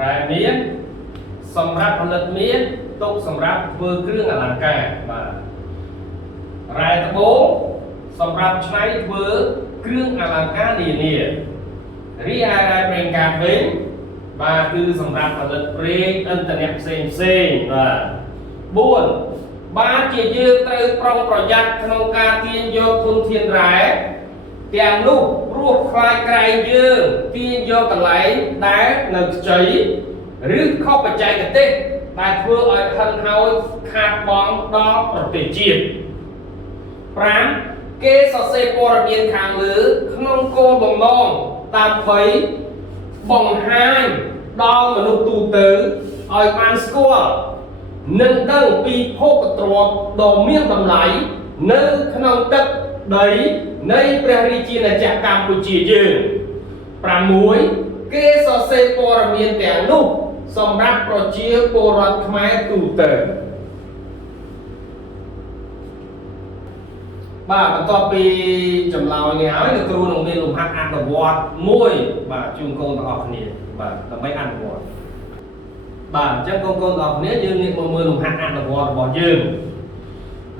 รายเมียนสำหรับผลิตเมียนตกสำหรับเบอร์เครื่องอลังการรายตะโบสำหรับใช้เบอร์เครื่องอลังการนี่รีรายเป็นการเว้นคือสำหรับผลิตเพลงอินเทอร์เน็ตเซงบุญจะยืดเติมปรองประหยัดขนมการเทียนโยทุนเทียนไรเตียงลูกรูปคลายไกลยืดเทียนโยกไหลได้หนึ่งใจหรือเข้าไปใจกันเต้ได้เพื่อไอ้ทันเฮาขาดบองดอกประเทศจีนพรามเกสเซปอร์เบียนขางหรือขนมโกนบ่งนองตามไฟบ่งไฮดองมนุษย์ตูเตอไอ้มันสกัวนึ่งตั้งปีโพกตรวจดอกเมียนตำไหลในขนมตักได้ในประเทศจีนจากกัมพูชียืนปรามวยเกสเซปอร์เบียนแต่ลูกสำหรับโปรเจกต์โปรรัตไม้ตูเตอបន្ទាប់ពីចម្លើយនេះហើយលោកគ្រូនឹងមានលំហាត់អនុវត្តមួយជូនកូនទាំងអស់គ្នាដើម្បីអនុវត្តអញ្ចឹងកូនទាំងអស់គ្នាយើងងាកមកមើលលំហាត់អនុវត្តរបស់យើង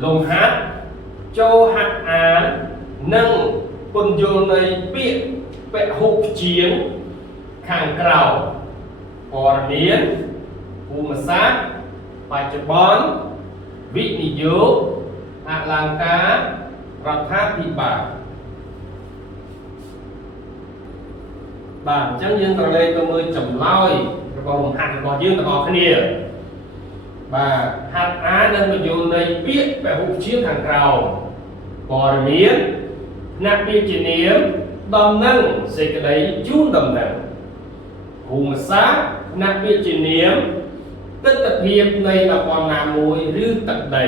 លំហាត់ចូលហាត់អាននិងពន្យល់នៃពាក្យពហុជាងខាងក្រៅព័ត៌មានភូមិសាស្ត្របច្ចុប្បន្នវិនិយោគអលង្ការរដ្ឋាភិបាលអញ្ចឹងយើងត្រឡេកទៅមើលចម្លើយរបស់លំហាត់របស់យើងទាំងអស់គ្នាហាត់អាននិងបញ្យល់នៃពាក្យពហុជាខាងក្រៅព័ត៌មានថ្នាក់ពាក្យជានាមដំណឹងសេចក្តីជូនដំណឹងភូមិសាស្ត្រថ្នាក់ពាក្យជានាមទិដ្ឋភាពនៃតំបន់ណាមួយឬទឹកដី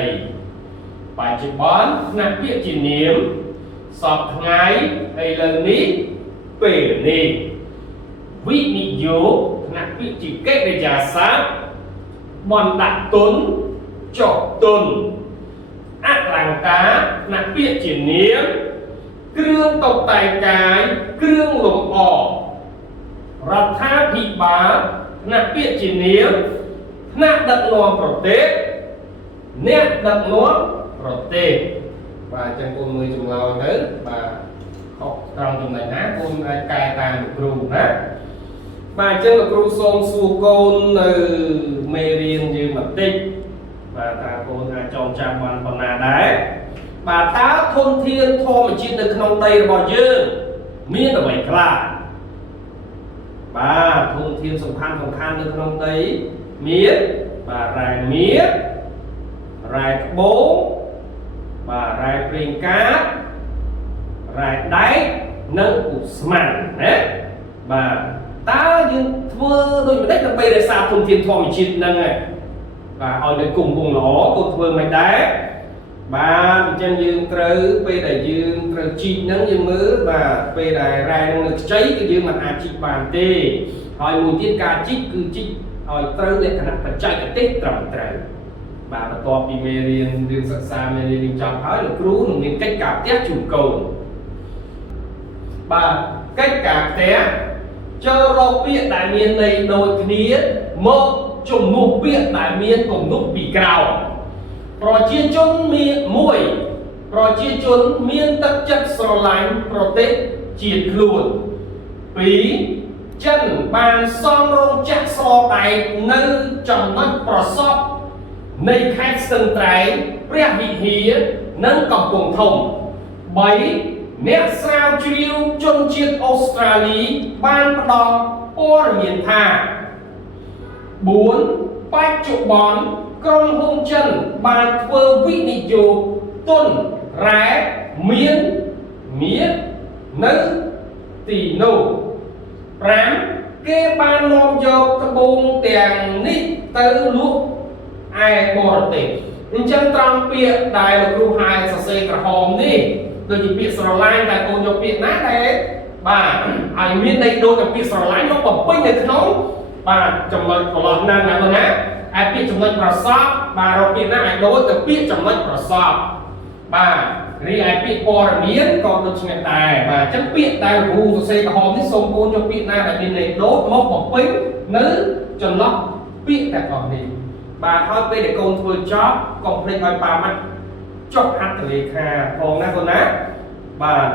បច្ចុប្បន្នថ្នាក់ពាក្យជានាមសពថ្ងៃឥឡូវនេះពេលនេះវិនិយោគថ្នាក់ពាក្យជាកិរិយាសព្ទបណ្ដាក់ទុនចុះទុនអលង្ការថ្នាក់ពាក្យជានាមគ្រឿងតុបតែងកាយគ្រឿងលម្អរដ្ឋាភិបាលថ្នាក់ពាក្យជានាមថ្នាក់ដឹកនាំប្រទេសអ្នកដឹកនាំប្រទេសអញ្ចឹងកូនមើលចម្លើយទៅខុសត្រង់ចំណុចណាកូនអាចកែតាមលោកគ្រូណាអញ្ចឹងលោកគ្រូសូមសួរកូននៅមេរៀនយើងបន្តិចតើកូនអាចចងចាំបានប៉ុណ្ណាដែរតើធនធានធម្មជាតិនៅក្នុងដីរបស់យើងមានអ្វីខ្លះធនធានសំខាន់នៅក្នុងដីមានរ៉ែមាសរ៉ែត្បូងរ៉ែប្រេងកាតរ៉ែដែកនិងឧស្ម័នណាតើយើងធ្វើដូចម្តេចដើម្បីរក្សាធនធានធម្មជាតិហ្នឹងឲ្យនៅគង់វង្សល្អគួរធ្វើមិនដែរអញ្ចឹងយើងត្រូវពេលដែលយើងត្រូវជីកហ្នឹងយើងមើលពេលដែលរ៉ែនឹងនៅខ្ចីគឺយើងមិនអាចជីកបានទេហើយមួយទៀតការជីកគឺជីកឲ្យត្រូវលក្ខណៈបច្ចេកទេសត្រឹមត្រូវបន្ទាប់ពីមេរៀនរឿងសិក្សាមេរៀនចប់ហើយលោកគ្រូនឹងមានកិច្ចការផ្ទះជូនកូនកិច្ចការផ្ទះចូលរកពាក្យដែលមានន័យដូចគ្នាមកជំនួសពាក្យដែលមានគំនុកពីក្រោមប្រជាជនមានទឹកចិត្តស្រឡាញ់ប្រទេសជាតិខ្លួន2ចិនបានសង់រោងចក្រស្លដែកនៅចំណុចប្រសពនៃខេត្តស្ទឹងត្រែងព្រះវិហារនិងកំពង់ធំ3អ្នកស្រាវជ្រាវជនជាតិអូស្ត្រាលីបានផ្ដល់ព័ត៌មានថា4បច្ចុប្បន្នក្រុមហ៊ុនចិនបានធ្វើវិនិយោគទុនរ៉ែមាននៅទីនោះ5គេបាននាំយកត្បូងទាំងនេះទៅលក់ឯបរទេសអញ្ចឹងត្រង់ពាក្យដែលលោកគ្រូហាយសរសេរក្រហមនេះដូចជាពាក្យស្រឡាញ់តែកូនយកពាក្យណាដែរឲ្យមានន័យដូចกับពាក្យស្រឡាញ់មកបំពេញនៅក្នុងចំណុចកន្លោះហ្នឹងណាបងណាឯពាក្យចំណុចប្រសពរកពាក្យណាឲ្យដូចទៅពាក្យចំណុចប្រសពឃ រីឯពាក្យព័ត៌មានក៏ដូចគ្នាដែរបាទអញ្ចឹងពាក្យដែលគ្រូសរសេរក្រហមនេះសូមកូនយកពាក្យណាដែលមានន័យដូចមកបំពេញនៅចន្លោះពាក្យទាំងអស់នេះបាទហើយពេលដែលកូនធ្វើចប់កុំភ្លេចឲ្យប៉ាម៉ាក់ចុះហត្ថលេខាផងណាកូនណាបាទ